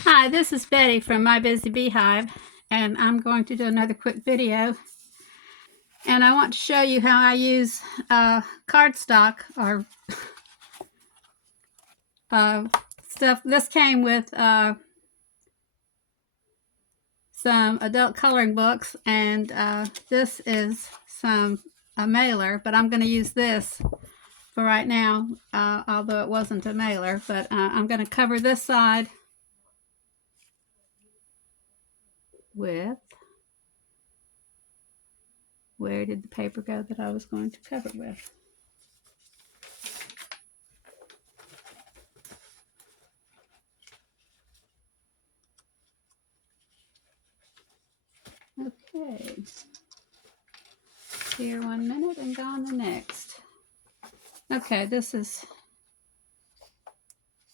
Hi, this is Betty from My Busy Beehive, and I'm going to do another quick video. And I want to show you how I use cardstock or stuff. This came with some adult coloring books, and this is a mailer, but I'm going to use this for right now, although it wasn't a mailer. But I'm going to cover this side with, where did the paper go that I was going to cover with? Okay. Here 1 minute and gone the next. Okay, this is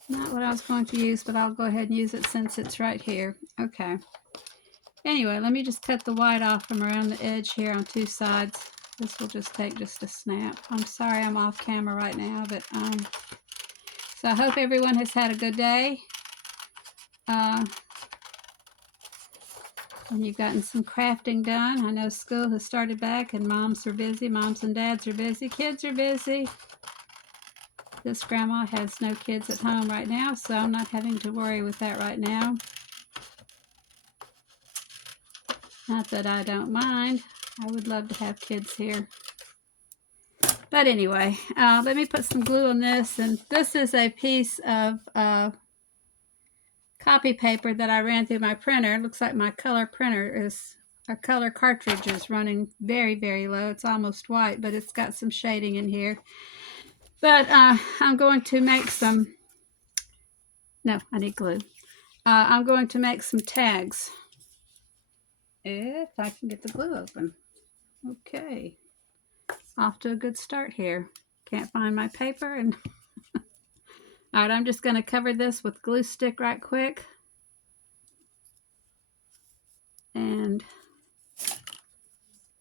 not what I was going to use, but I'll go ahead and use it since it's right here. Okay. Anyway, let me just cut the white off from around the edge here on two sides. This will just take just a snap. I'm sorry I'm off camera right now, but so I hope everyone has had a good day. And you've gotten some crafting done. I know school has started back and moms are busy. Moms and dads are busy. Kids are busy. This grandma has no kids at home right now, so I'm not having to worry with that right now. Not that I don't mind. I would love to have kids here. But anyway, let me put some glue on this. And this is a piece of copy paper that I ran through my printer. It looks like my color printer is, a color cartridge is running very, very low. It's almost white, but it's got some shading in here. But I'm going to make some, no, I need glue. I'm going to make some tags. If I can get the glue open. Okay. Off to a good start here. Can't find my paper and all right, I'm just going to cover this with glue stick right quick. And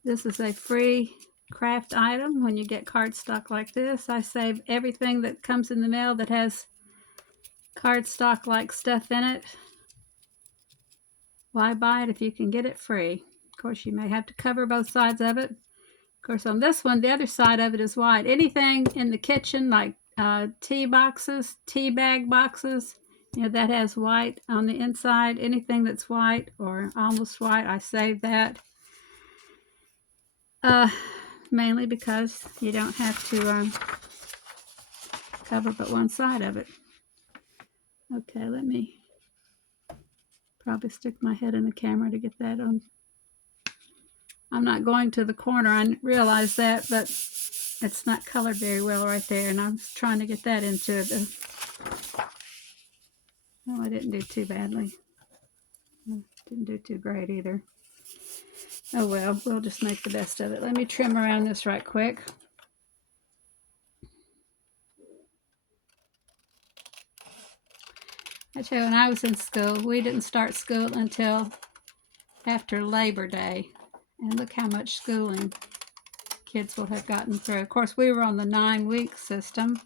this is a free craft item when you get cardstock like this. I save everything that comes in the mail that has cardstock like stuff in it. Why buy it if you can get it free? Of course, you may have to cover both sides of it. Of course, on this one, the other side of it is white. Anything in the kitchen, like tea boxes, tea bag boxes, you know, that has white on the inside. Anything that's white or almost white, I save that. Mainly because you don't have to cover but one side of it. Okay, let me probably stick my head in the camera to get that on. I'm not going to the corner, I realize that, but it's not colored very well right there, and I'm trying to get that into it. Oh, I didn't do too badly. Didn't do too great either. Oh well, we'll just make the best of it. Let me trim around this right quick. I tell you, when I was in school, we didn't start school until after Labor Day. And look how much schooling kids will have gotten through. Of course, we were on the 9-week system.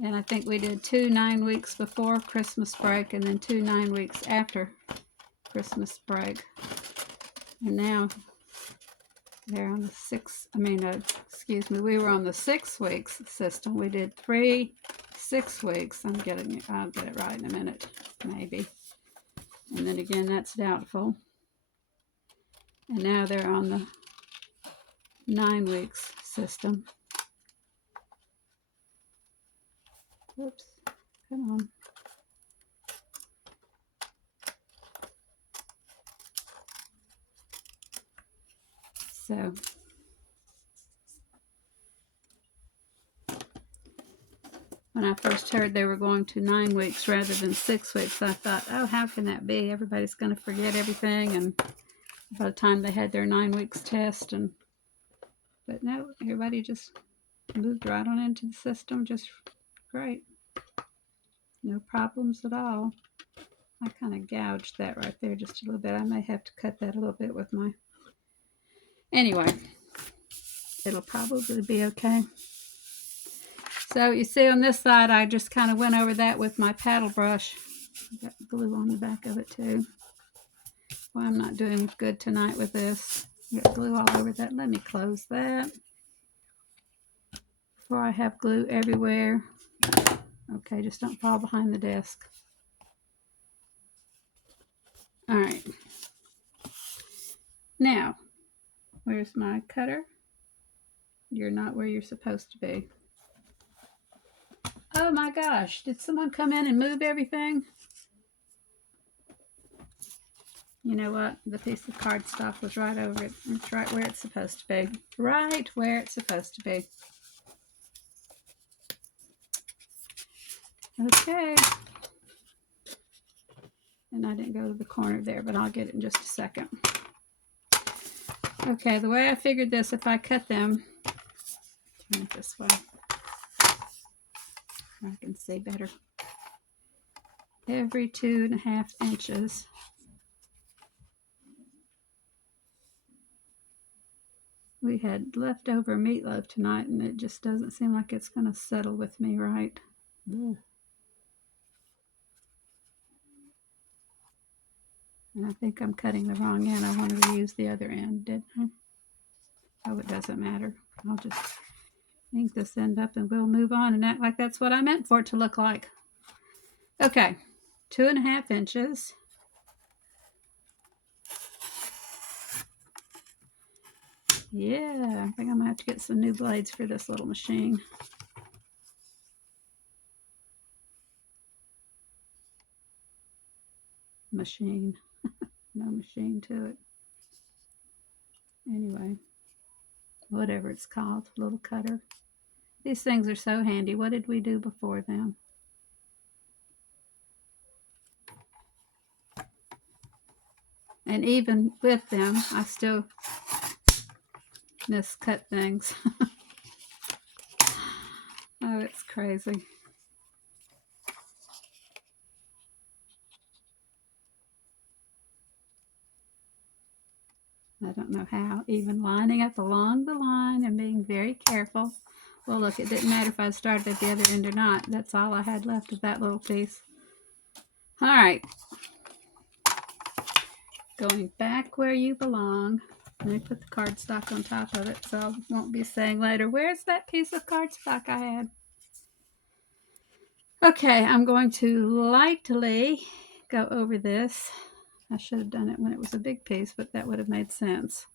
And I think we did 2 9 weeks before Christmas break and then 2 9 weeks after Christmas break. And now they're on the we were on the 6 weeks system. We did 3 6 weeks. I'll get it right in a minute, maybe. And then again, that's doubtful. And now they're on the 9 weeks system. Oops, come on. So when I first heard they were going to 9 weeks rather than 6 weeks, I thought, oh, how can that be? Everybody's going to forget everything. And by the time they had their 9 weeks test, but no, everybody just moved right on into the system just great. No problems at all. I kind of gouged that right there just a little bit. I may have to cut that a little bit with my... Anyway, it'll probably be okay. So you see on this side, I just kind of went over that with my paddle brush. Got glue on the back of it too. Well, I'm not doing good tonight with this. Got glue all over that. Let me close that before I have glue everywhere. Okay, just don't fall behind the desk. All right. Now, where's my cutter? You're not where you're supposed to be. Oh my gosh, did someone come in and move everything? You know what? The piece of cardstock was right over it. It's right where it's supposed to be. Right where it's supposed to be. Okay. And I didn't go to the corner there, but I'll get it in just a second. Okay, the way I figured this, if I cut them, turn it this way, I can see better. Every 2.5 inches. We had leftover meatloaf tonight, and it just doesn't seem like it's going to settle with me right. Ugh. And I think I'm cutting the wrong end. I wanted to use the other end, didn't I? Oh, it doesn't matter. I'll just ink this end up and we'll move on and act like that's what I meant for it to look like. Okay, 2.5 inches. Yeah, I think I'm gonna have to get some new blades for this little machine. No machine to it. Anyway, whatever it's called, little cutter. These things are so handy. What did we do before them? And even with them, I still miscut things. Oh, it's crazy. I don't know how. Even lining up along the line and being very careful. Well, look, it didn't matter if I started at the other end or not. That's all I had left of that little piece. All right. Going back where you belong. Let me put the cardstock on top of it so I won't be saying later, where's that piece of cardstock I had? Okay, I'm going to lightly go over this. I should have done it when it was a big piece, but that would have made sense.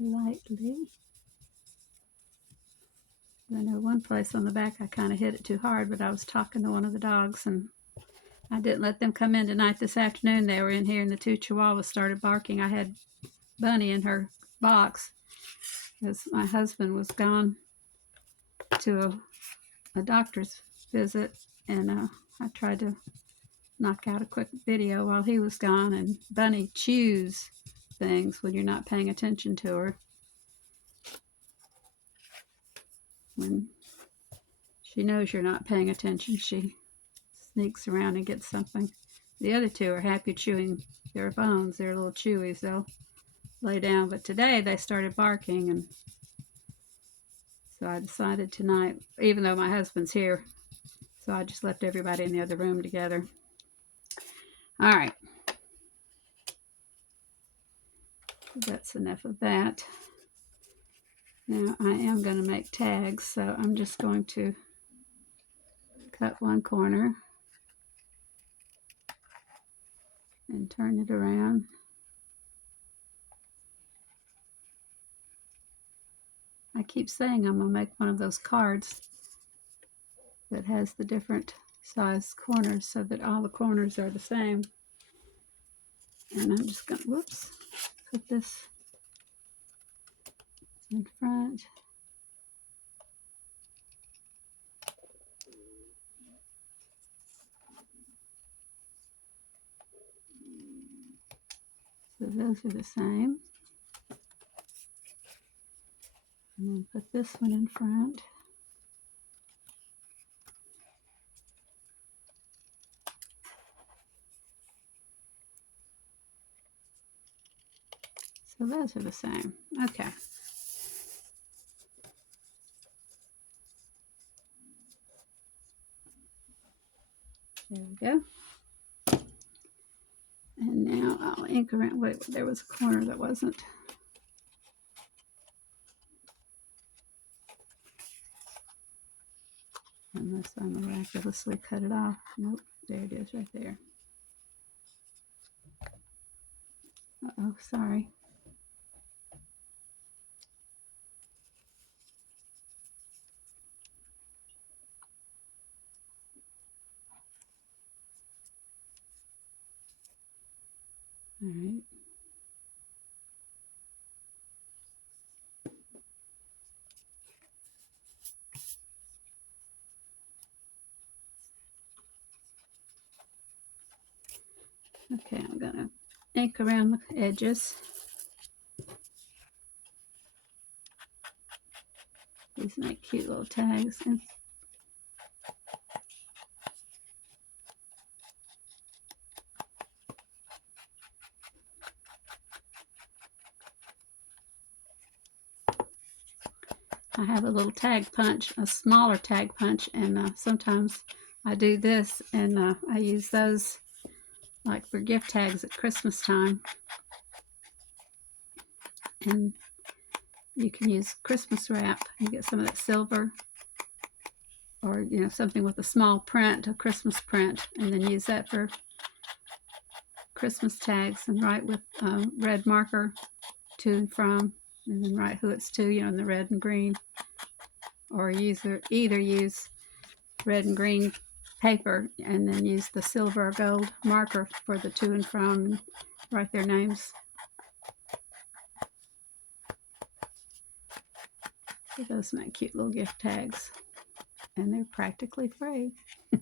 Lightly. I know one place on the back I kind of hit it too hard, but I was talking to one of the dogs and I didn't let them come in tonight this afternoon. They were in here and the 2 chihuahuas started barking. I had Bunny in her box because my husband was gone to a doctor's visit, and I tried to knock out a quick video while he was gone, and Bunny chews things when you're not paying attention to her. When she knows you're not paying attention, she sneaks around and gets something. The other two are happy chewing their bones. They're little chewies. They'll lay down, but today they started barking, and so I decided tonight, even though my husband's here, so I just left everybody in the other room together. All right. That's enough of that. Now I am going to make tags, so I'm just going to cut one corner and turn it around. I keep saying I'm going to make one of those cards that has the different size corners so that all the corners are the same. And I'm just going to, whoops, put this in front. So those are the same. And then put this one in front. So those are the same. Okay. There we go. And now I'll ink around. Wait, there was a corner that wasn't. Unless I miraculously cut it off. Nope, there it is right there. Uh-oh, sorry. All right. Okay, I'm gonna ink around the edges. These make cute little tags. And I have a little tag punch, a smaller tag punch, and sometimes I do this, and I use those like for gift tags at Christmas time. And you can use Christmas wrap. You get some of that silver, or something with a small print, a Christmas print, and then use that for Christmas tags and write with red marker to and from, and then write who it's to, in the red and green. Or either use red and green paper and then use the silver or gold marker for the to and from, and write their names. So those make cute little gift tags, and they're practically free. Of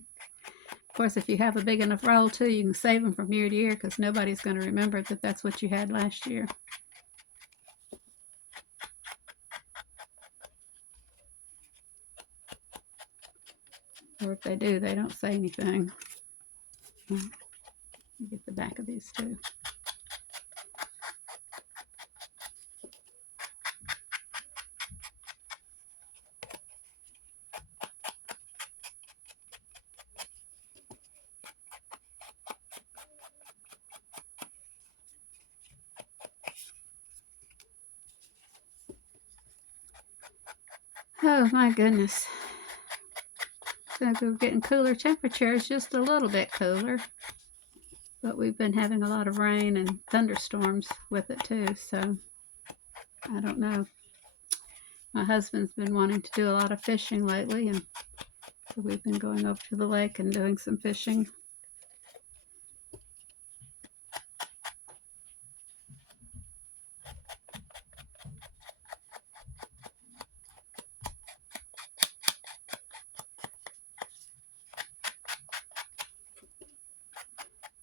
course, if you have a big enough roll too, you can save them from year to year, because nobody's going to remember that that's what you had last year. Or if they do, they don't say anything. You get the back of these too. Oh my goodness. So we're getting cooler temperatures, just a little bit cooler. But we've been having a lot of rain and thunderstorms with it too, so I don't know. My husband's been wanting to do a lot of fishing lately, and so we've been going over to the lake and doing some fishing.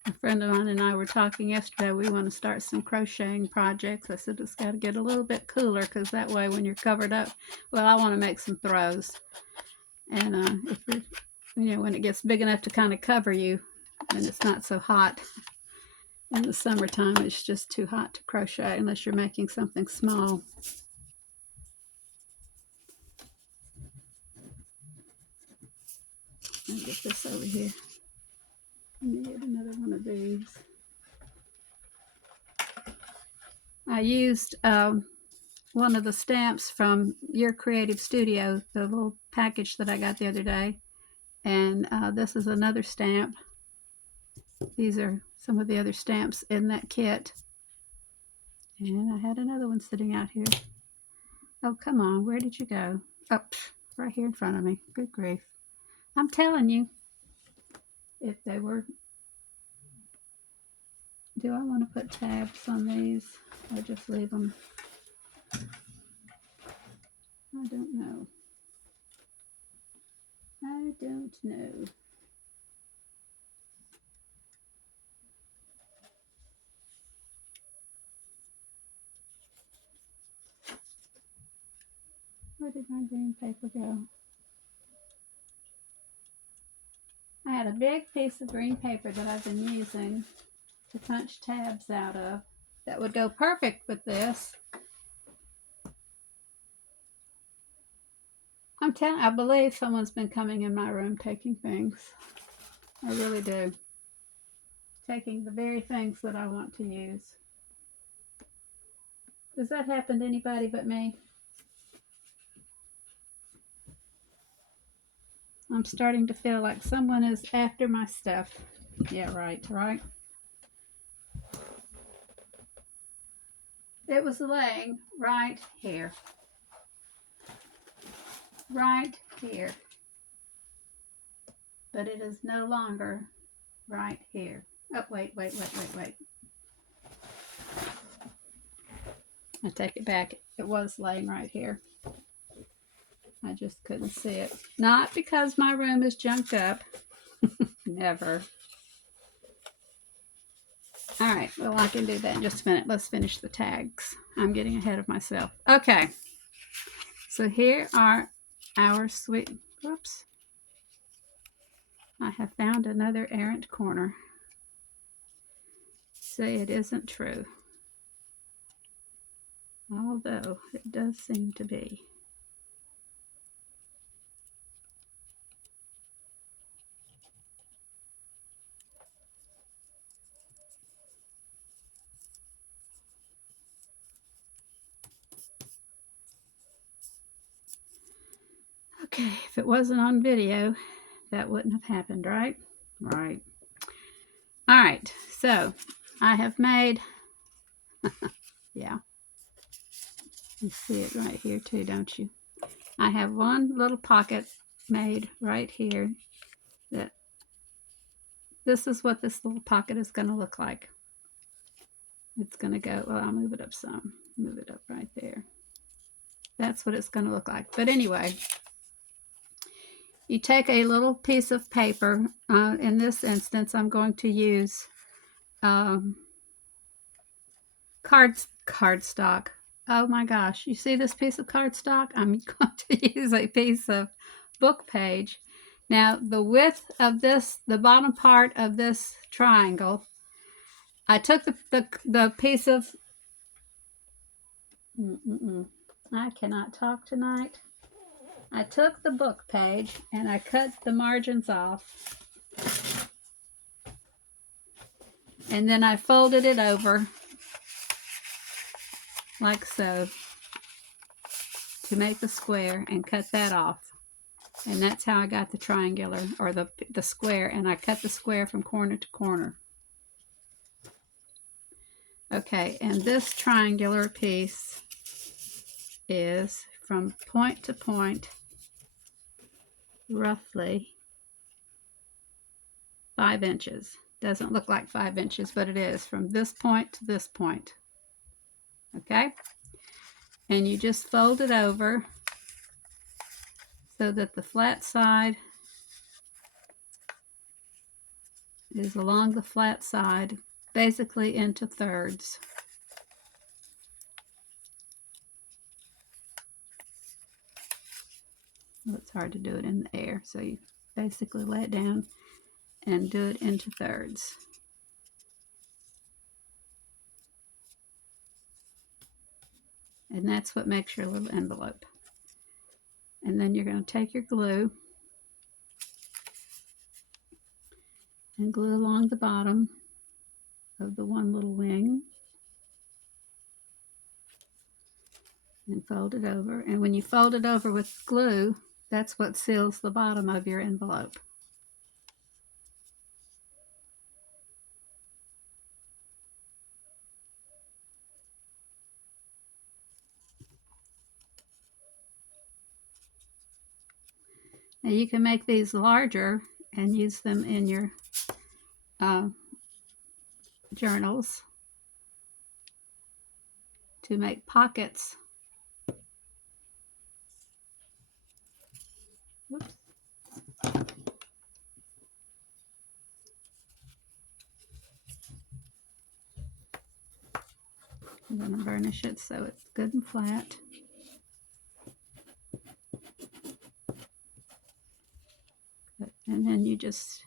A friend of mine and I were talking yesterday. We want to start some crocheting projects. I said it's got to get a little bit cooler, because that way when you're covered up, well, I want to make some throws. And if you're, when it gets big enough to kind of cover you, and it's not so hot. In the summertime, it's just too hot to crochet unless you're making something small. Let me get this over here. Let me get another one of these. I used one of the stamps from Your Creative Studio, the little package that I got the other day. And this is another stamp. These are some of the other stamps in that kit. And I had another one sitting out here. Oh, come on. Where did you go? Oh, right here in front of me. Good grief. I'm telling you, if they were... Do I want to put tabs on these or just leave them? I don't know. I don't know. Where did my green paper go? I had a big piece of green paper that I've been using to punch tabs out of that would go perfect with this. I believe someone's been coming in my room taking things. I really do. Taking the very things that I want to use. Does that happen to anybody but me? I'm starting to feel like someone is after my stuff. Yeah, right, right. It was laying right here. Right here. But it is no longer right here. Oh, wait. I take it back. It was laying right here. I just couldn't see it. Not because my room is junked up. Never. All right, well, I can do that in just a minute. Let's finish the tags. I'm getting ahead of myself. Okay, so here are our sweet, whoops. I have found another errant corner. Say it isn't true. Although it does seem to be. Okay, if it wasn't on video, that wouldn't have happened, right? Right. All right, so I have made, yeah, you see it right here too, don't you? I have one little pocket made right here that this is what this little pocket is going to look like. It's going to go, well, I'll move it up some, move it up right there. That's what it's going to look like. But anyway, you take a little piece of paper. In this instance, I'm going to use cardstock. Oh my gosh, you see this piece of cardstock? I'm going to use a piece of book page. Now, the width of this, the bottom part of this triangle, I took the piece of, I cannot talk tonight. I took the book page and I cut the margins off. And then I folded it over like so to make the square and cut that off. And that's how I got the triangular, or the square, and I cut the square from corner to corner. Okay, and this triangular piece is from point to point, roughly 5 inches. Doesn't look like 5 inches, but it is from this point to this point. Okay? And you just fold it over so that the flat side is along the flat side, basically into thirds. Well, it's hard to do it in the air, so you basically lay it down and do it into thirds. And that's what makes your little envelope. And then you're going to take your glue and glue along the bottom of the one little wing and fold it over. And when you fold it over with glue, that's what seals the bottom of your envelope. Now you can make these larger and use them in your journals to make pockets. Whoops. I'm going to burnish it so it's good and flat. And then you just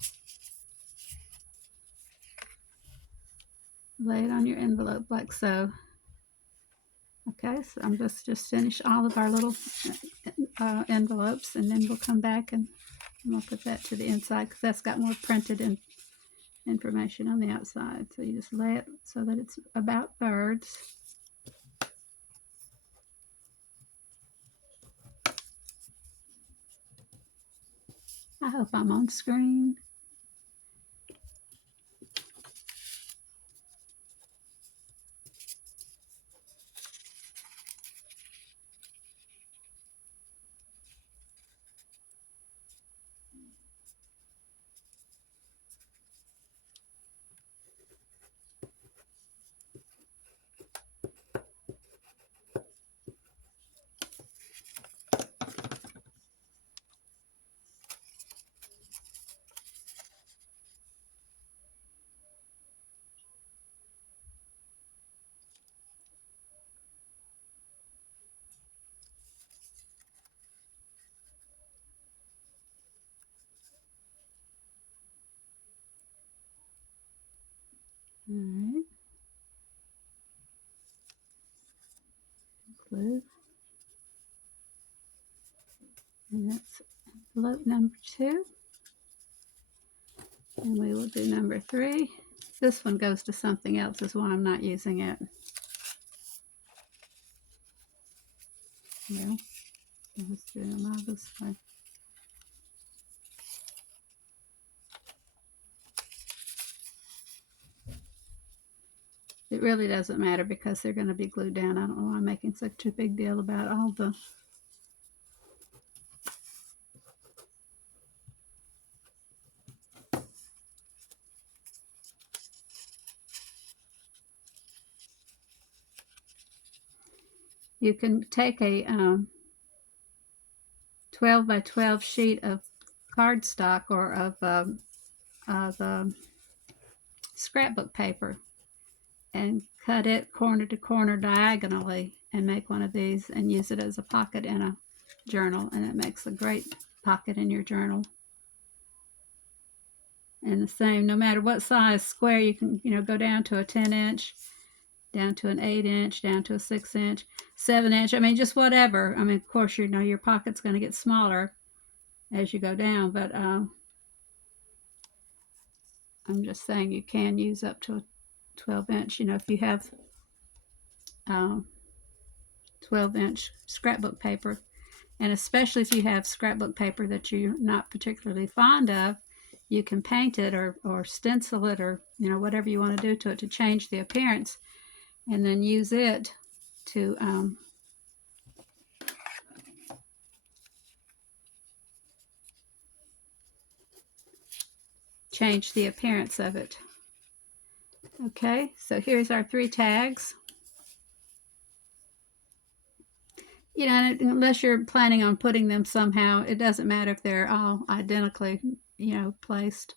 lay it on your envelope like so. Okay, so I'm just finish all of our little envelopes, and then we'll come back and I'm going to put that to the inside because that's got more printed information on the outside. So you just lay it so that it's about thirds. I hope I'm on screen. All right. Glue. And that's envelope number 2. And we will do number 3. This one goes to something else, is why I'm not using it. Well, let's do them all this way. It really doesn't matter because they're going to be glued down. I don't know why I'm making such a big deal about all the... You can take a 12 by 12 sheet of cardstock or of scrapbook paper and cut it corner to corner diagonally and make one of these and use it as a pocket in a journal, and it makes a great pocket in your journal. And the same, no matter what size square, you can go down to a 10-inch, down to an 8-inch, down to a 6-inch, 7-inch. I mean, just whatever. I mean, of course, your pocket's going to get smaller as you go down, but I'm just saying you can use up to a 12-inch. If you have 12-inch scrapbook paper, and especially if you have scrapbook paper that you're not particularly fond of, you can paint it or stencil it or whatever you want to do to it to change the appearance, and then use it to change the appearance of it. Okay, so here's our 3 tags. Unless you're planning on putting them somehow, it doesn't matter if they're all identically, placed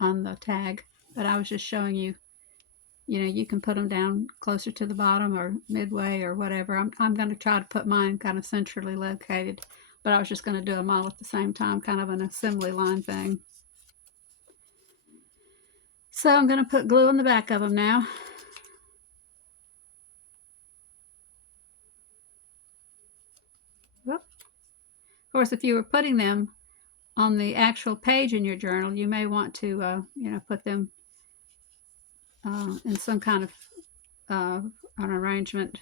on the tag. But I was just showing you, you can put them down closer to the bottom or midway or whatever. I'm going to try to put mine kind of centrally located, but I was just going to do them all at the same time, kind of an assembly line thing. So I'm going to put glue on the back of them now. Whoop. Of course, if you were putting them on the actual page in your journal, you may want to, put them in some kind of an arrangement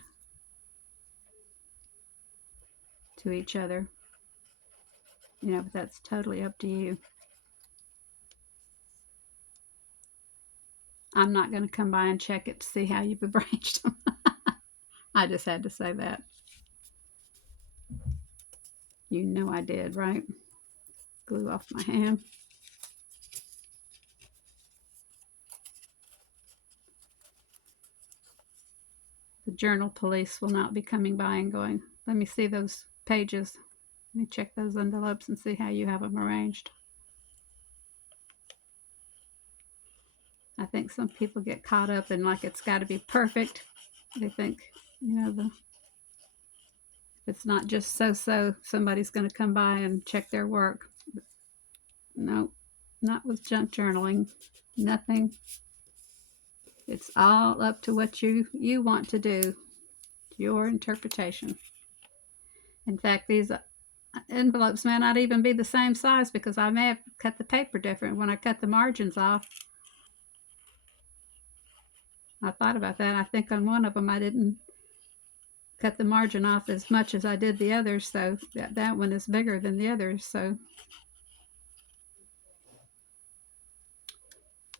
to each other. But that's totally up to you. I'm not going to come by and check it to see how you've arranged them. I just had to say that. You know I did, right? Glue off my hand. The journal police will not be coming by and going, let me see those pages. Let me check those envelopes and see how you have them arranged. I think some people get caught up in like it's got to be perfect. They think, if it's not just so, somebody's going to come by and check their work. No, not with junk journaling. Nothing. It's all up to what you want to do. Your interpretation. In fact, these envelopes may not even be the same size because I may have cut the paper different when I cut the margins off. I thought about that. I think on one of them I didn't cut the margin off as much as I did the others, so that one is bigger than the others, so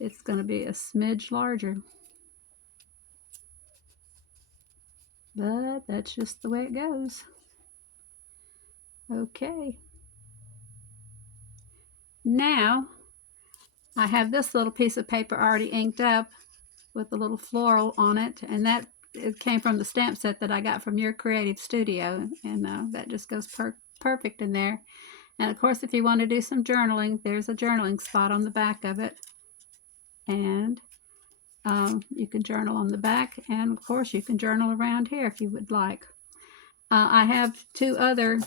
it's going to be a smidge larger. But that's just the way it goes. Okay. Now, I have this little piece of paper already inked up with a little floral on it, and that it came from the stamp set that I got from your creative studio, and that just goes perfect in there. And of course, if you want to do some journaling, there's a journaling spot on the back of it, and you can journal on the back, and of course you can journal around here if you would like. I have two other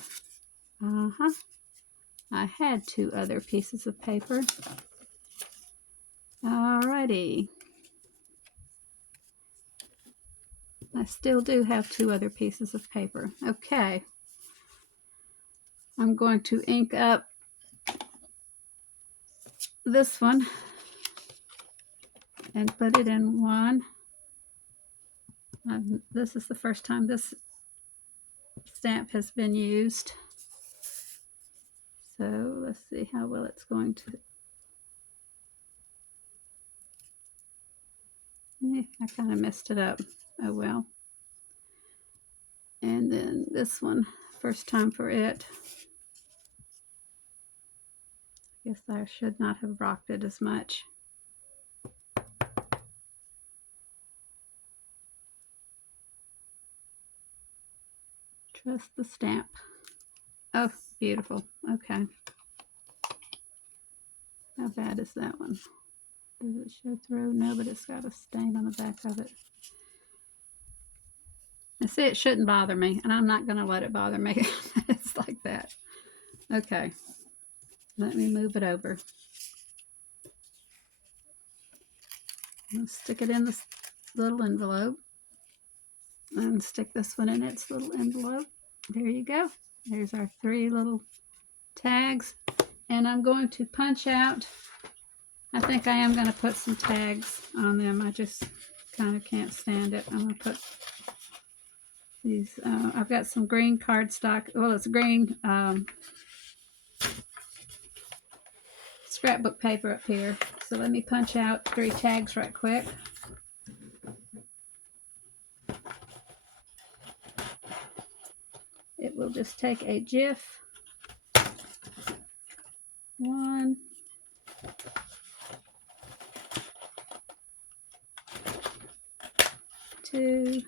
I had two other pieces of paper. Alrighty. I still do have two other pieces of paper. Okay. I'm going to ink up this one and put it in one. This is the first time this stamp has been used. So let's see how well it's going to. I kind of messed it up. Oh well. And then this one, first time for it. Guess I should not have rocked it as much. Trust the stamp. Oh, beautiful. Okay. How bad is that one? Does it show through? No, but it's got a stain on the back of it. And see, it shouldn't bother me, and I'm not going to let it bother me. It's like that. Okay. Let me move it over. I'll stick it in this little envelope. And stick this one in its little envelope. There you go. There's our three little tags. And I'm going to punch out. I think I am going to put some tags on them. I just kind of can't stand it. I'm going to put these. I've got some green cardstock. Well, it's green scrapbook paper up here. So let me punch out 3 tags right quick. It will just take a jiff. 1, 2,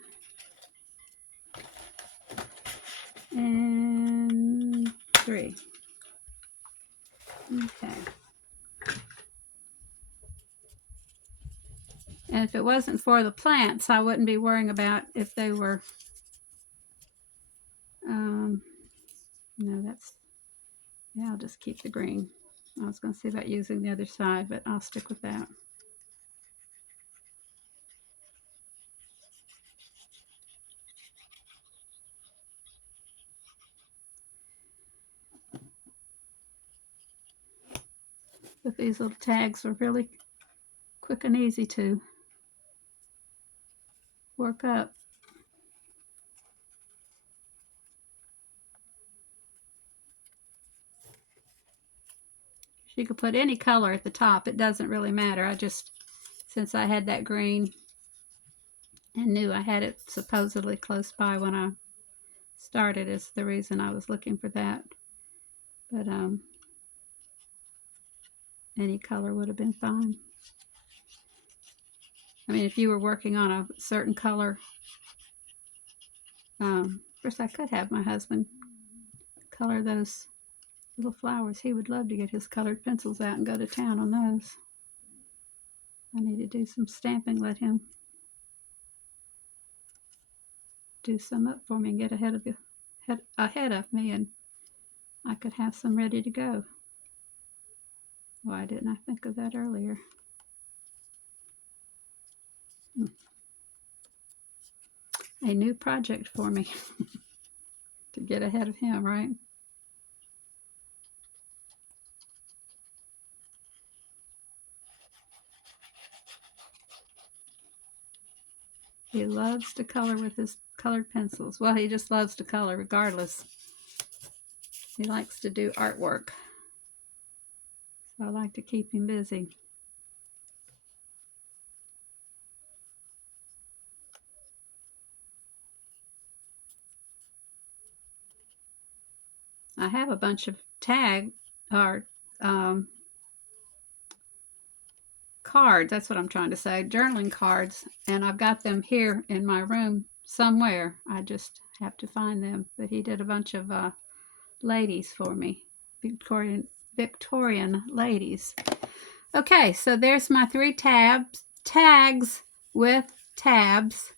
and 3. Okay. And if it wasn't for the plants, I wouldn't be worrying about if they were, no, that's, yeah, I'll just keep the green. I was going to see about using the other side, but I'll stick with that. But these little tags are really quick and easy to work up. You could put any color at the top. It doesn't really matter. I just, since I had that green and knew I had it supposedly close by when I started, is the reason I was looking for that. But any color would have been fine. I mean, if you were working on a certain color, of course I could have my husband color those little flowers. He would love to get his colored pencils out and go to town on those. I need to do some stamping, let him do some up for me and get ahead of me, and I could have some ready to go. Why didn't I think of that earlier? A new project for me to get ahead of him, right? He loves to color with his colored pencils. Well, he just loves to color regardless. He likes to do artwork. So I like to keep him busy. I have a bunch of tag or cards, that's what I'm trying to say, journaling cards, and I've got them here in my room somewhere. I just have to find them. But he did a bunch of ladies for me, Victorian ladies. Okay, so there's my 3 tags with tabs,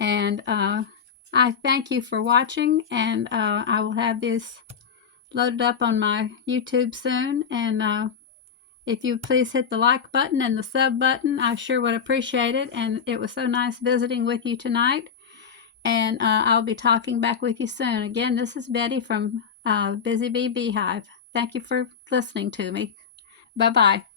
and I thank you for watching, and I will have this loaded up on my YouTube soon, and if you please hit the like button and the sub button, I sure would appreciate it. And it was so nice visiting with you tonight. And I'll be talking back with you soon. Again, this is Betty from Busy Bee Beehive. Thank you for listening to me. Bye-bye.